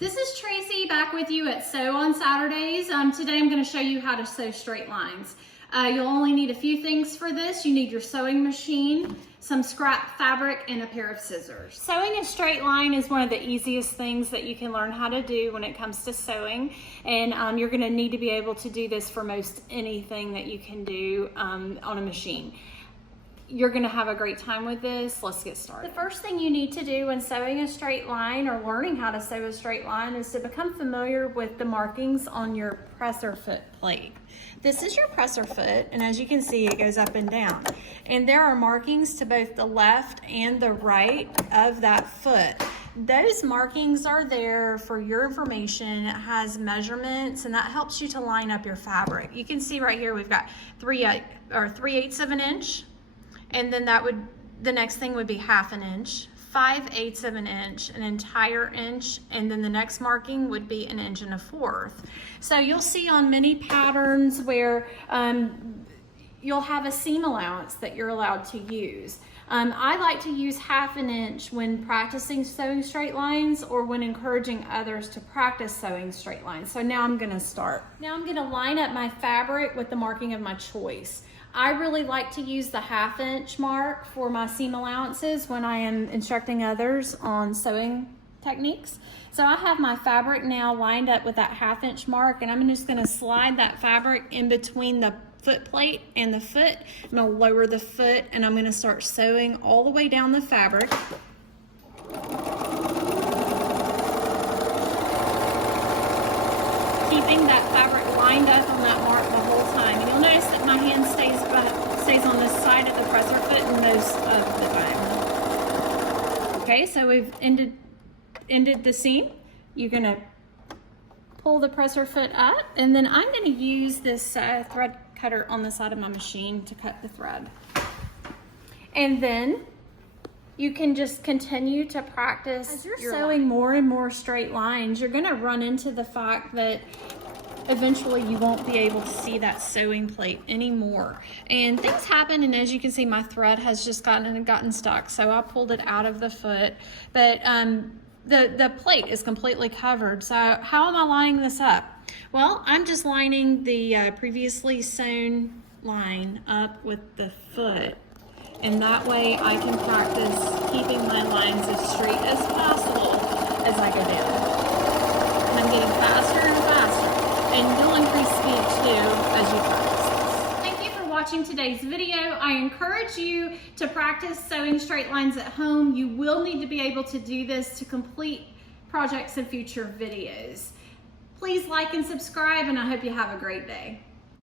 This is Tracy back with you at Sew on Saturdays. Today I'm going to show you how to sew straight lines. You'll only need a few things for this. You need your sewing machine, some scrap fabric, and a pair of scissors. Sewing a straight line is one of the easiest things that you can learn how to do when it comes to sewing, and you're going to need to be able to do this for most anything that you can do on a machine. You're gonna have a great time with this. Let's get started. The first thing you need to do when sewing a straight line or learning how to sew a straight line is to become familiar with the markings on your presser foot plate. This is your presser foot, and as you can see, it goes up and down. And there are markings to both the left and the right of that foot. Those markings are there for your information. It has measurements, and that helps you to line up your fabric. You can see right here, we've got 3/8 of an inch. And then the next thing would be 1/2 inch, 5/8 of an inch, an entire inch, and then the next marking would be 1 1/4 inches. So you'll see on many patterns where you'll have a seam allowance that you're allowed to use. I like to use 1/2 inch when practicing sewing straight lines or when encouraging others to practice sewing straight lines. So now I'm gonna start. Now I'm gonna line up my fabric with the marking of my choice. I really like to use the 1/2 inch mark for my seam allowances when I am instructing others on sewing techniques. So I have my fabric now lined up with that 1/2 inch mark, and I'm just gonna slide that fabric in between the foot plate and the foot. I'm gonna lower the foot, and I'm gonna start sewing all the way down the fabric. Keeping that fabric lined up on that mark the whole time. And you'll notice that my hand stays on the side of the presser foot and most of the time. Okay, so we've ended the seam. You're gonna pull the presser foot up, and then I'm gonna use this thread cutter on the side of my machine to cut the thread. And then you can just continue to practice. As you're sewing more and more straight lines, you're gonna run into the fact that eventually you won't be able to see that sewing plate anymore. And things happen, and as you can see, my thread has just gotten stuck, so I pulled it out of the foot. But the plate is completely covered. So how am I lining this up? Well, I'm just lining the previously sewn line up with the foot. And that way I can practice keeping my lines as straight as possible as I go down. And I'm getting faster and faster. And you'll increase speed too as you practice. Thank you for watching today's video. I encourage you to practice sewing straight lines at home. You will need to be able to do this to complete projects in future videos. Please like and subscribe, and I hope you have a great day.